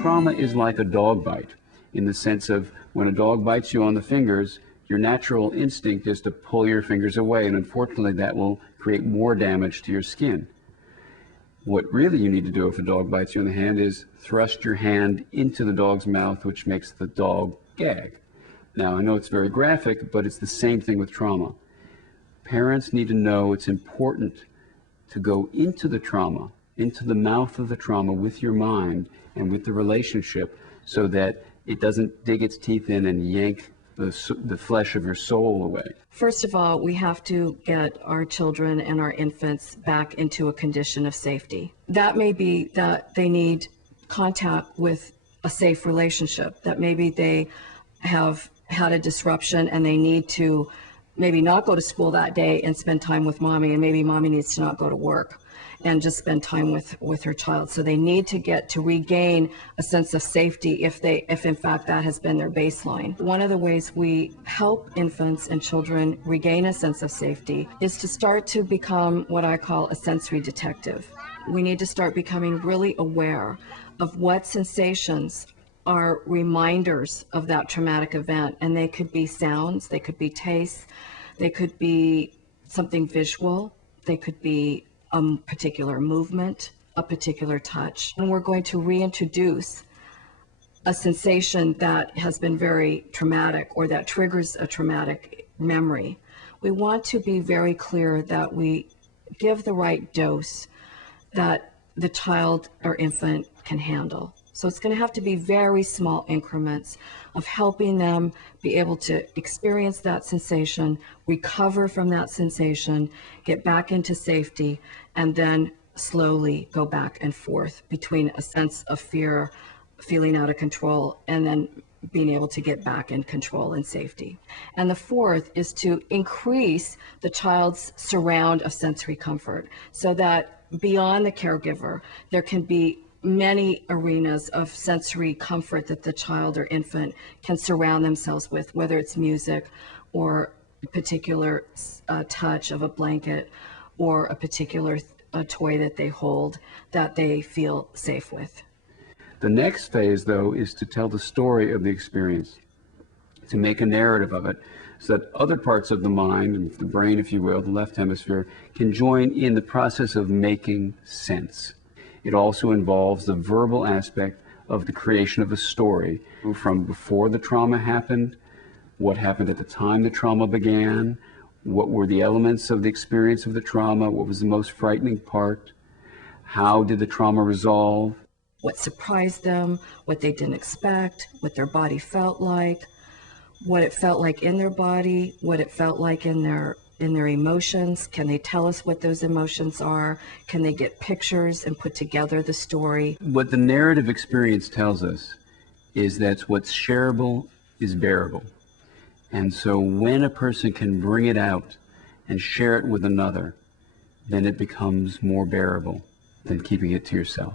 Trauma is like a dog bite, in the sense of when a dog bites you on the fingers, your natural instinct is to pull your fingers away, and unfortunately that will create more damage to your skin. What really you need to do if a dog bites you in the hand is thrust your hand into the dog's mouth, which makes the dog gag. Now, I know it's very graphic, but it's the same thing with trauma. Parents need to know it's important to go into the trauma, into the mouth of the trauma with your mind and with the relationship, so that it doesn't dig its teeth in and yank the flesh of your soul away. First of all, we have to get our children and our infants back into a condition of safety. That may be that they need contact with a safe relationship, that maybe they have had a disruption and they need to maybe not go to school that day and spend time with mommy, and maybe mommy needs to not go to work and just spend time with her child. So they need to get to regain a sense of safety if in fact that has been their baseline. One of the ways we help infants and children regain a sense of safety is to start to become what I call a sensory detective. We need to start becoming really aware of what sensations are reminders of that traumatic event, and they could be sounds, they could be tastes, they could be something visual, they could be a particular movement, a particular touch. And we're going to reintroduce a sensation that has been very traumatic or that triggers a traumatic memory. We want to be very clear that we give the right dose that the child or infant can handle. So it's going to have to be very small increments of helping them be able to experience that sensation, recover from that sensation, get back into safety, and then slowly go back and forth between a sense of fear, feeling out of control, and then being able to get back in control and safety. And the fourth is to increase the child's surround of sensory comfort, so that beyond the caregiver, there can be many arenas of sensory comfort that the child or infant can surround themselves with, whether it's music or a particular touch of a blanket or a particular toy that they hold that they feel safe with. The next phase, though, is to tell the story of the experience, to make a narrative of it, so that other parts of the mind, and the brain, if you will, the left hemisphere, can join in the process of making sense. It also involves the verbal aspect of the creation of a story, from before the trauma happened, what happened at the time the trauma began, what were the elements of the experience of the trauma, what was the most frightening part, how did the trauma resolve, what surprised them, what they didn't expect, what their body felt like, what it felt like in their body, what it felt like in their emotions. Can they tell us what those emotions are? Can they get pictures and put together the story? What the narrative experience tells us is that what's shareable is bearable. And so when a person can bring it out and share it with another, then it becomes more bearable than keeping it to yourself.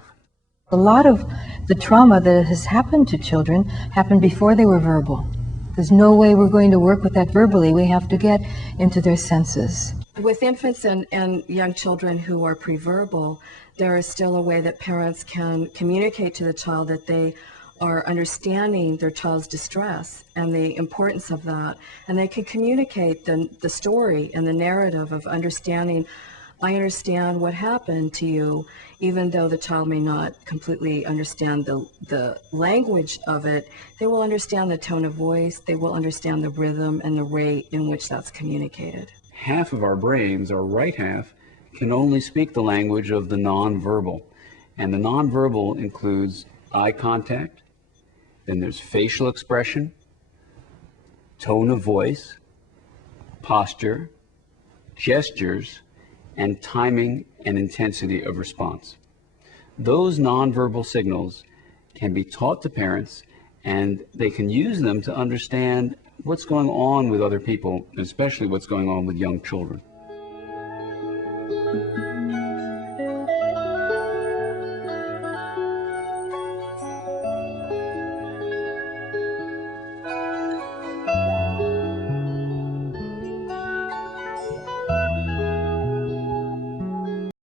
A lot of the trauma that has happened to children happened before they were verbal. There's no way we're going to work with that verbally. We have to get into their senses. With infants and young children who are pre-verbal, there is still a way that parents can communicate to the child that they are understanding their child's distress and the importance of that. And they can communicate the story and the narrative of understanding, I understand what happened to you, even though the child may not completely understand the language of it. They will understand the tone of voice, they will understand the rhythm and the rate in which that's communicated. Half of our brains, our right half, can only speak the language of the nonverbal. And the nonverbal includes eye contact, then there's facial expression, tone of voice, posture, gestures, and timing and intensity of response. Those nonverbal signals can be taught to parents, and they can use them to understand what's going on with other people, especially what's going on with young children.